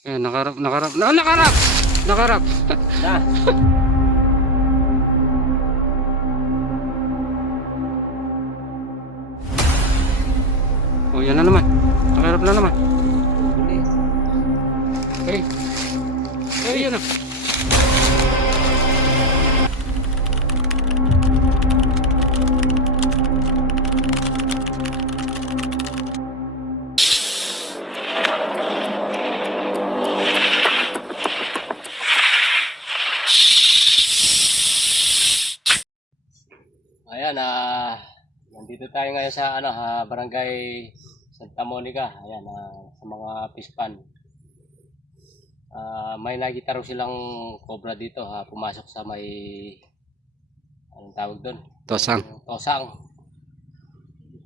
Ayan, nakarap, nakarap. No, nakarap! Nakarap! Na. Oh, yan na naman. Nakarap na naman. Huli. Okay. Eh, yan na. Ayan, nandito tayo ngayon sa Barangay Santa Monica. Ayan, sa mga pispan. May nakita raw silang cobra dito, pumasok sa may anong tawag doon? Tosang. Tosang.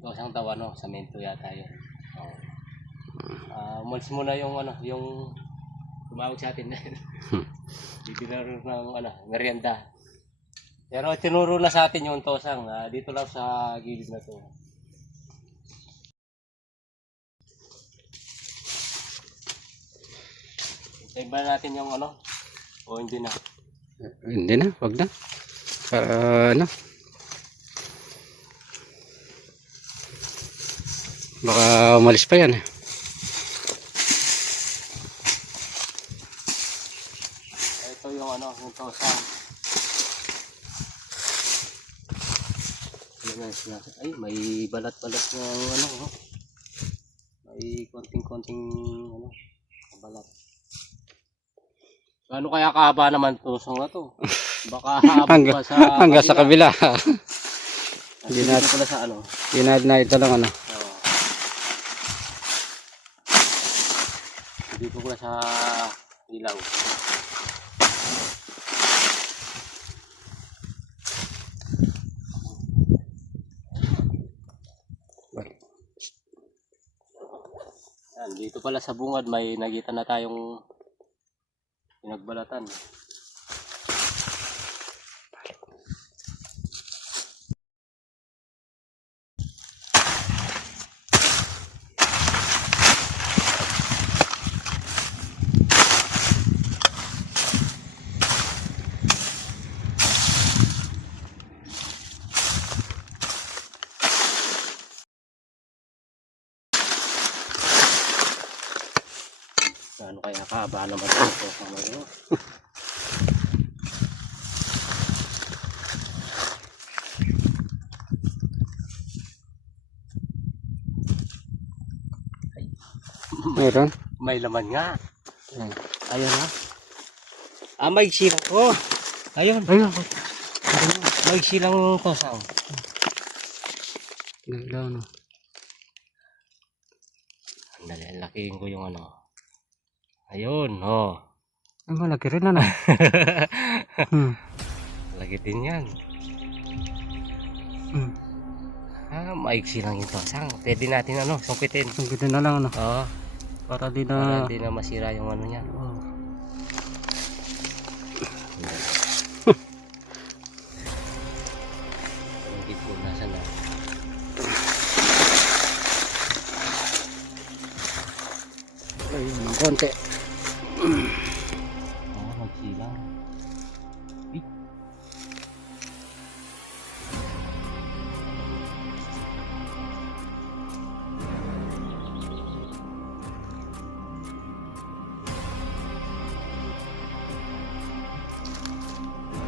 Tosang daw samento yata 'yun. Umalis muna yung yung tumawag sa atin. Bibigyan ng merienda. Pero tinuro na sa atin yung tosang, dito lang sa gilid na to. Hintayin ba natin yung o hindi na? Hindi na, wag na. Para ano? Baka umalis pa yan. Ito yung yung tosang. Ay, may balat-balat ng may konting-konting balat. Ano kaya kahaba naman tosong na to? Baka haabot pa sa hanggang sa kabila. Hindi natin pala sa Yun na ito lang Hindi ko pala sa ilaw. Yan, dito pala sa bungad may nakita na tayong pinagbalatan. Ano kaya kahaba naman ito sa mga meron. may laman nga. Ayun may silang ko. Ayun. Ayun. May silang tosang. Naglaw no. Andali, lakihin ko yung Ayun, Ay, malaki rin Lagi din yan. Maiksi lang yung tosang. Pwede natin sungkitin. Sungkitin na lang Oo. Para di Para na hindi na masira yung niya. Hindi po nasa na. ayun, konti. Magsilang.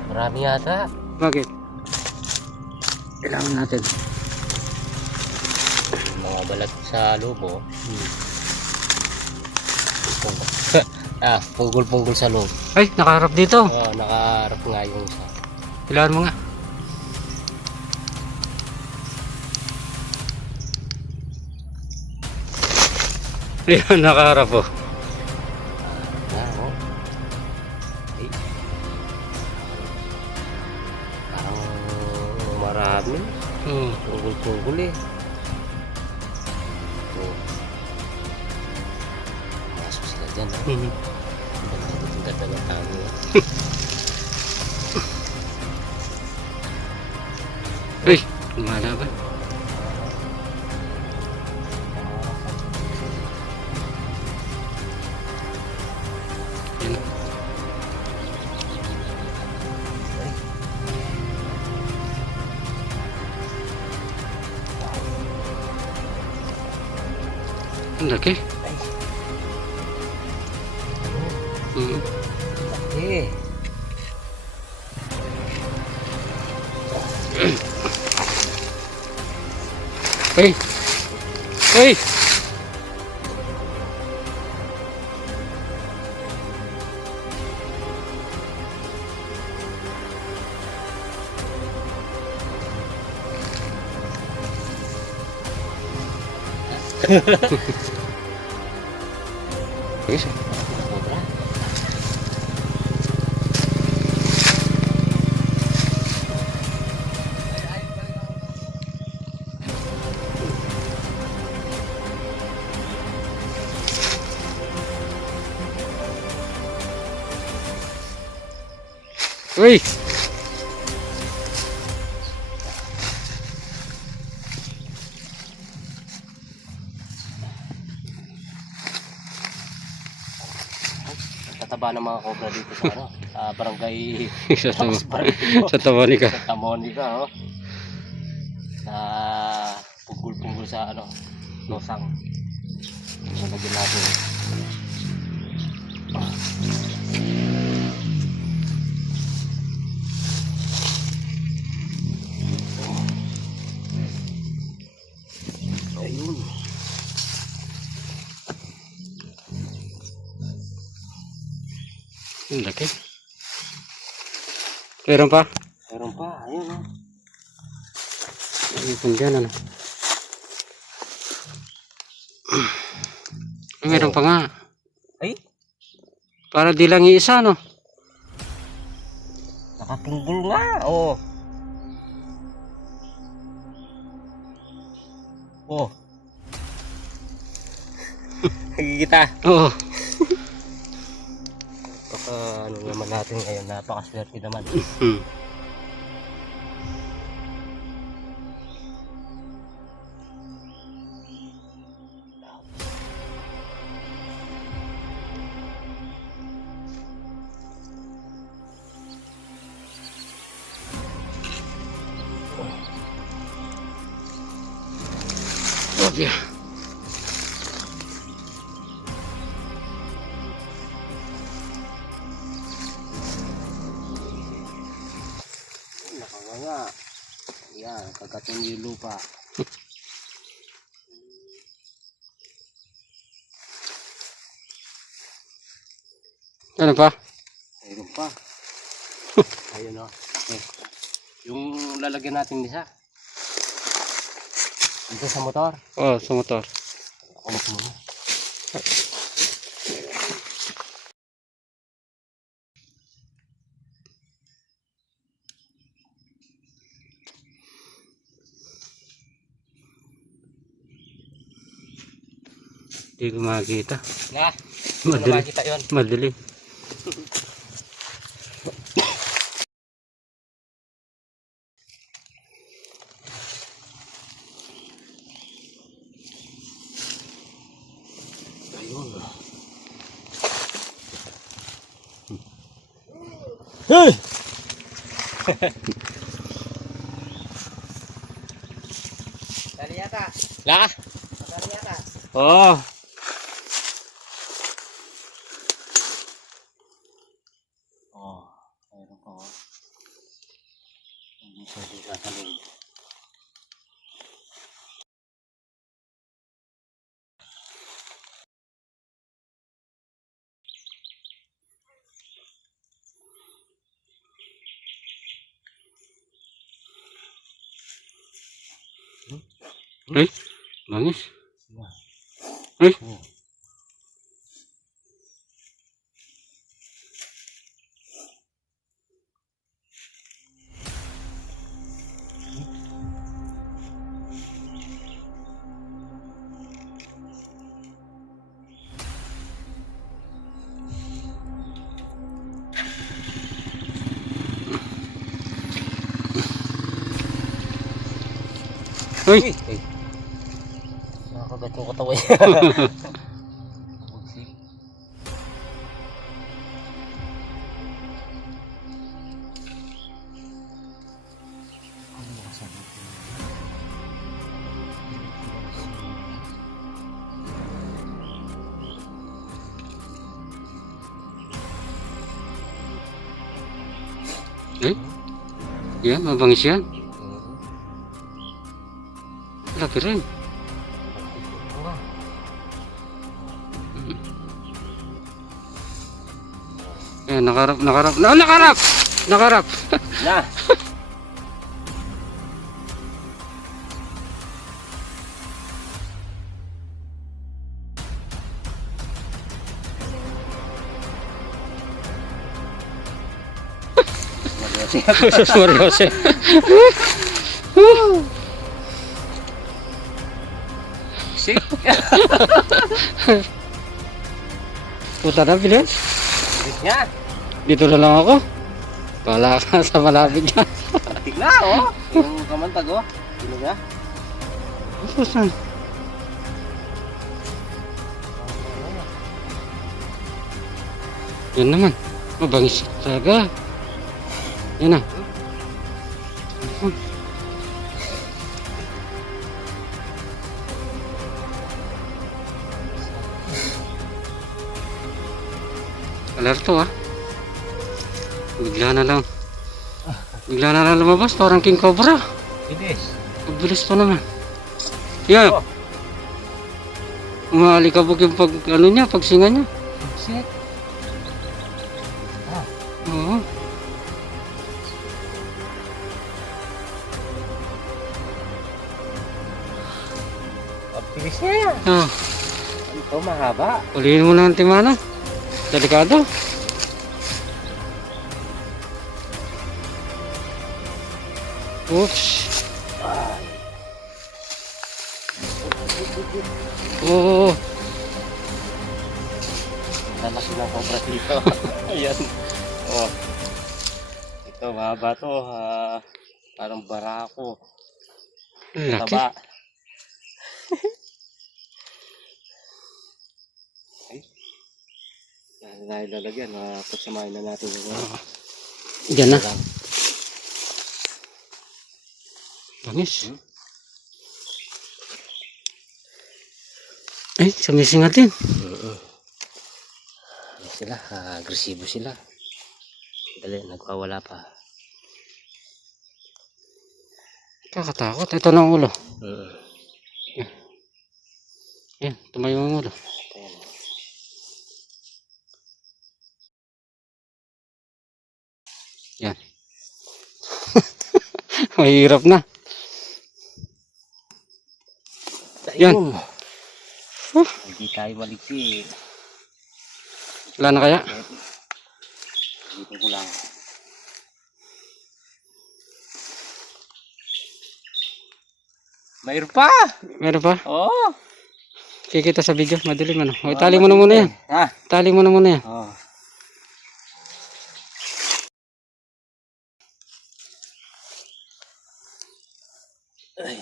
Marami yata. Bakit? Kailangan natin. Mga balat sa lobo. Punggol-punggol sa loob. Ay, nakaharap dito. Nakaharap nga yung isa. Kailangan mo nga. Ayun, nakaharap po. Ay. Parang marami. Punggol-punggol eh. Masok sila dyan Ang ganda ng tango. Uy, lumalaban. Yan. Ang laki. Mm. Eh. Uy! Uy! Yes. Sobra. Uy! Tataba ng mga cobra dito sa ano, sa barangay sa tamo. Barangay Sa Tamonica. sa Tamonica, oh. Na punggol-punggol sa ano, Losang. Nalagyan natin. Ayun. Ang laki. Meron pa? Meron pa, ayun oh. Ayun dyan, ano? Meron pa nga. Ay, Para di lang iisa, no? nakapunggol nga, oh. Oh. Nakikita. Oo. Baka ano naman natin ngayon, napakaswerte naman. Hmm. Okay. Nakawala. Yan, kagatin yung lupa. Ano pa? Mayroon pa. Ayun o. Okay. Yung lalagyan natin nisa. Dito sa motor. Oh, sa motor. Kulit mo. Hindi ko makikita. Na, Madali. na makita yun. Madali. Ayun. Hey! Dali yata. La? Dali yata. Oh. Oh, mayroon pa oh. Hindi pwede sasalin. Ay, bangis. Ay, Oh. uy. Ay. Nakakagat yung katawan. Bugsik. Eh? Yan, mabangis yan. Laki rin. Ayan, nakarap. Nakarap! Na! Sus Mariose. Sick! Puta na, bilis. Sick nga! Dito na lang ako. Wala ka sa malapit dyan. Patik na, oh! Yung kamantag, oh. Sino ka? Saan? Yan naman. Mabangis talaga. Yan na. Alerto ah. Bigla na lang. Bigla na lang lumabas. Parang King Cobra. Bilis. Pagbilis to naman. Yan. Umalikabog yung pag ano niya, pagsinga niya. Sick! Oo. Pagbilis niya yan. Ah, Ito, mahaba. ulihin mo na ang timana. Delikado. Oops. Oo. Lalaki ng cobra dito. Ayan. Oh. Ito, mahaba to. Parang barako. Laki. Taba. Ay. Yan na ilalagyan. Pagsamahin na natin yung Diyan na. Bangis. Ay, sumisingat din. Sila, agresibo sila. Dali, nagwawala pa. Kakatakot. Ito na ang ulo. Yan, tumayo ang ulo. Ayan. Yan. Mahirap na. Yan. Hindi tayo maligpit. Wala na kaya? Dito ko lang. Mayroon pa! Meron pa? Oo! Kikita sa video. Madilim ano. O, itali mo na muna yan. Ha? Tali mo na muna yan. Oo. Ay.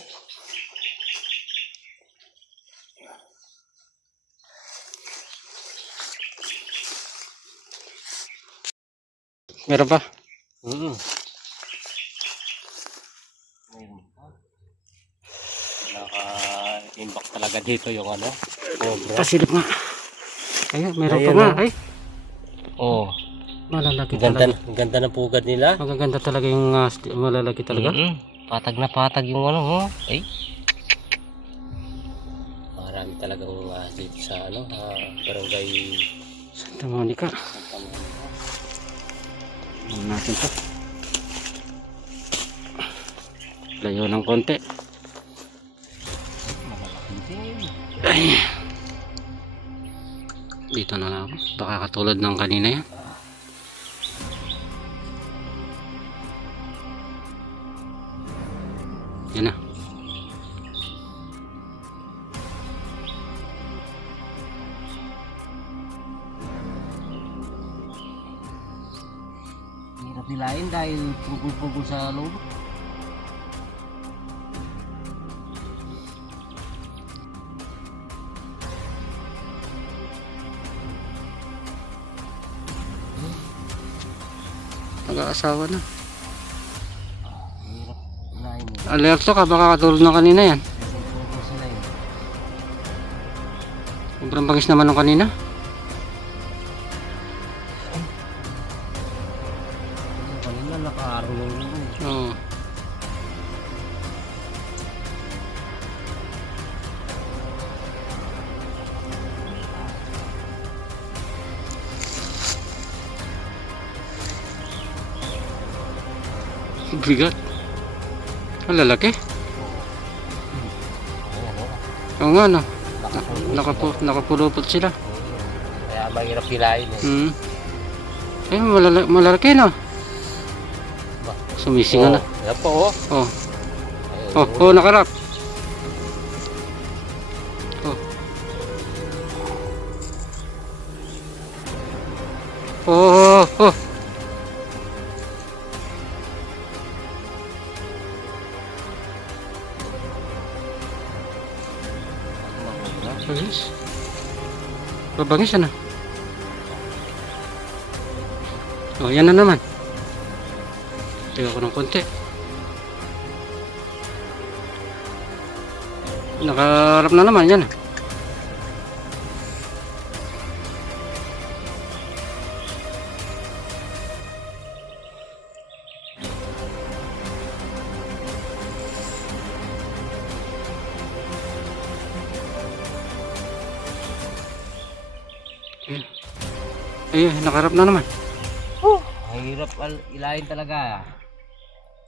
Meron pa? Mayroon pa. Naka-impact talaga dito yung ano. Cobra. Pasilip nga. Ayun, meron pa Ayan, nga. oh. Ay, Oo. malalaki Ganda, talaga. ganda ng pugad nila. Magaganda talaga yung malalaki talaga. Patag na patag yung ano, oh. Ay. Marami talagang dito sa ano, barangay Santa Monica. Santa Monica. Ano natin to? Layo ng konti. Malalaki din. Ay. Dito na lang ako. Baka katulad ng kanina yan. Yan na. Hirap nilain dahil pugol-pugol sa loob. Nag-aasawa na. Hirap nilain mo. Alerto ka. Baka katulad ng kanina yan. Pugol sila eh. Sobrang bangis naman ng kanina. Kanina nakaaraw ng Oo. Bigat. Ang lalaki. Oo nga, no. Nakapulupot sila. Kaya mahirap hilain eh. Eh, malalaki na. Sumisinga na. Yan po, Oh. Oh, nakarap. Oh. Oh, oh. Babangis. Babangis ano? Oh, yan na naman. Tiga ko ng konti. Nakaharap na naman yan. Ayun, nakaharap na naman. Mahirap ilahin talaga.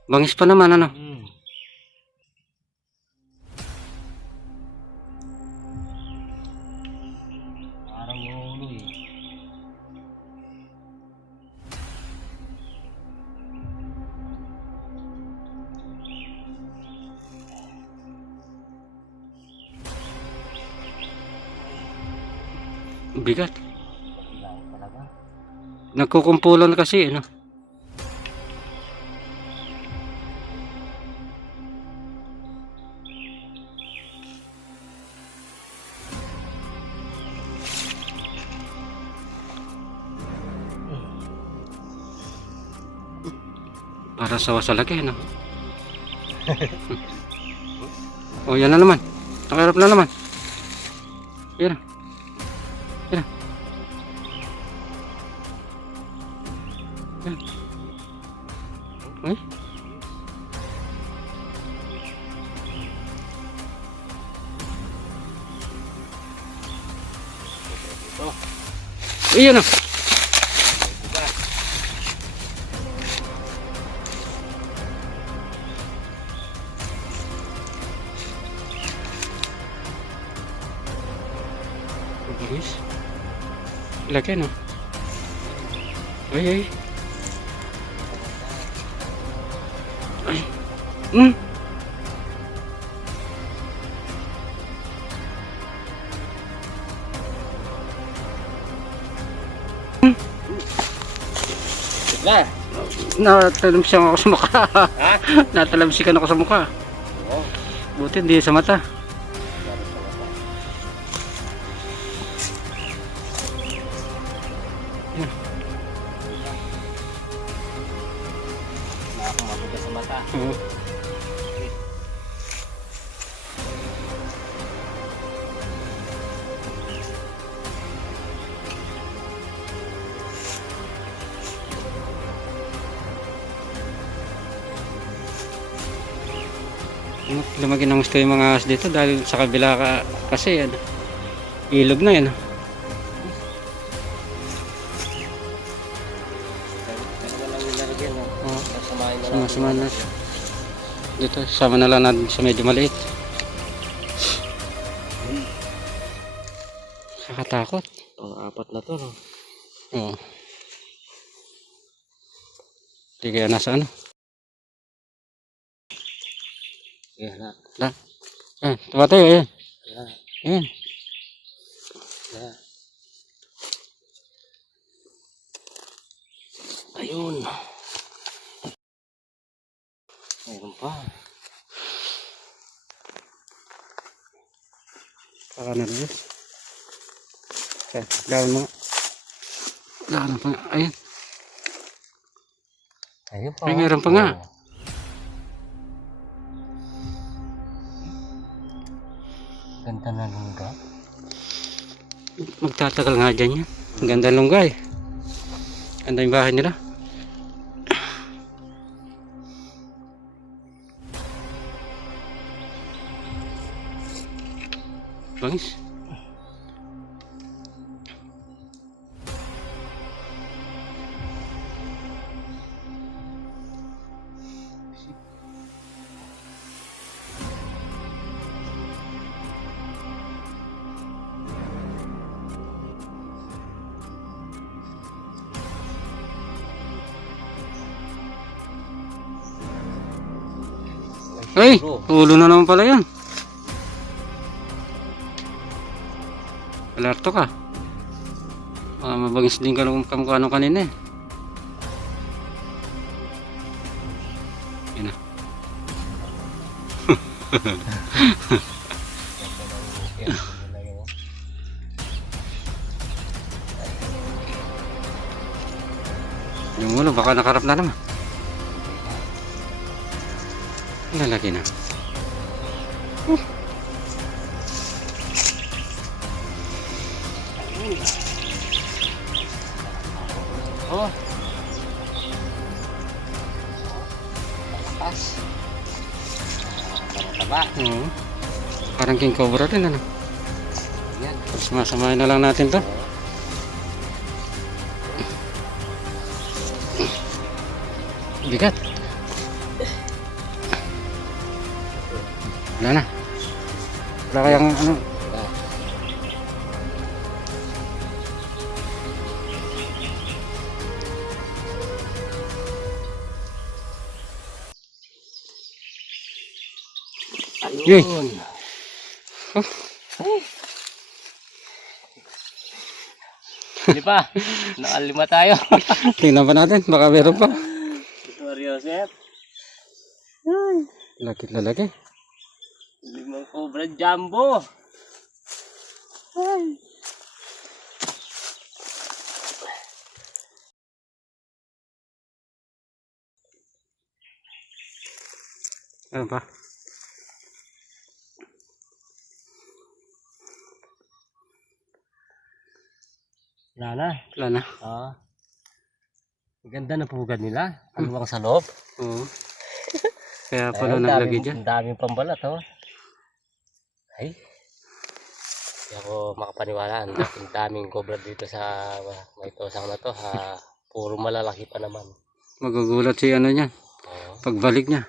Bangis pa naman ano. Parang yung ulo eh. Bigat. Ilahin talaga. Nagkukumpulan kasi ano. Para sa laki ano. Oh, yan na naman. Nakaharap na naman. Yan. Yan. Yan. Ay. Iyan na. Guys. Laki no. Ay ay. Ay. Natalamsikan ako sa mukha. Ha? Natalamsikan ako sa mukha. Oo. Buti hindi sa mata. Nakakumabuga sa mata. Oo. Lumaki ng gusto yung mga ahas dito dahil sa kabila kasi yan. Ilog na yan. Dalawa lang yung lalagyan. Oo. Sasamahin na lang. Sumasama na. Dito, sama na lang natin sa medyo maliit. Nakakatakot. Apat na to, no? Oo. Hindi kaya nasa ano. Yan na. Da. Tumatay, ayan. Yan. Ayan. Yan. Ayun. Mayroon pa. Saka na rin. Gawin mo. Gawin pa nga. Ayan. Ayun pa. Ay, meron pa nga. Ganda na lungga. Magtatagal nga dyan yan. Ang ganda ng lunggay. Ganda yung bahay nila. bangis. Ay, ulo na naman pala yan. Alerto ka. Mabangis din ka nung kamukha nung kanina eh. Yan na. Yung ulo baka nakarap na naman. Lalaki na. Oh. Pas. Taba. Oo. Parang king cobra din ano. Yan. Tapos masamahin na lang natin to. Bigat. Wala na. Wala kayang ano. Yay. Ayun. Oh. Hindi pa. Nakalima tayo. Tingnan pa natin. Baka meron pa. Sorry, Joseph. Lalaki. Limang cobra jumbo. Ay. Ano pa? Wala na. Wala na. Ah. Ang ganda na pugad nila. Aluwang sa loob. Oo. Kaya pala Ayun, naglagay dyan. Ang daming pambalat, oh. Ay. Hindi ako makapaniwala. Ang daming cobra dito sa may tosang na to. Ha. Puro malalaki pa naman. Magugulat si ano niyan. Oh. Pagbalik niya.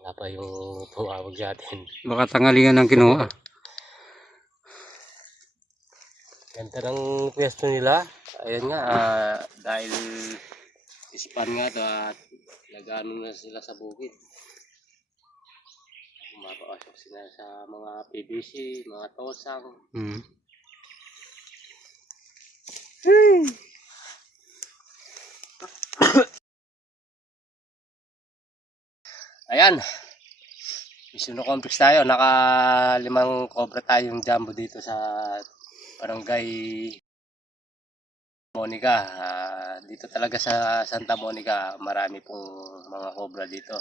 Wala pa yung tumawag sa atin. Baka tangalingan ng kinuha. Ganda ng pwesto nila. Ayan nga, dahil ispan nga to at nag-ano na sila sa bukid. Mapapasok sila sa mga PVC, mga tosang. Hmm. Ayan. Mission complex tayo. Naka-5 cobra tayong jumbo dito sa Barangay Monica. Dito talaga sa Santa Monica, marami pong mga cobra dito.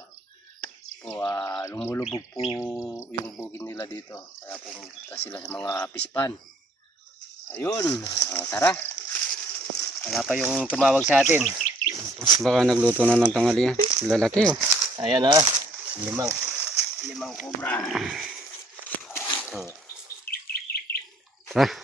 Lumulubog po yung bugin nila dito. Kaya pumunta sila sa mga pispan. Ayun. Tara. Wala pa yung tumawag sa atin. Baka nagluto na ng tanghalian. Lalaki oh. Ayan ha. Limang cobra. Tara.